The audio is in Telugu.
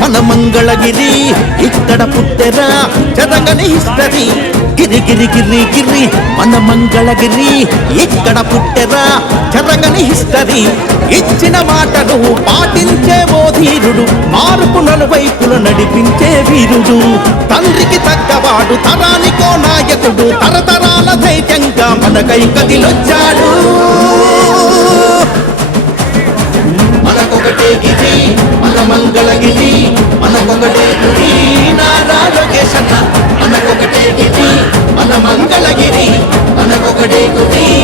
మన మంగళగిరి ఇక్కడ పుట్టెరా జరగని హిస్టరీ గిరిగిరిగిరిగిరి మన మంగళగిరి ఇక్కడ పుట్టెరా జరగని హిస్టరీ ఇచ్చిన మాటను పాటించే ఓ ధీరుడు మార్పు నలువైపులు నడిపించే వీరుడు తండ్రికి తగ్గవాడు తరానికో నాయకుడు తరతరాల ధైర్యంగా మనకై కదిలొచ్చాడు మన మంగళగిరి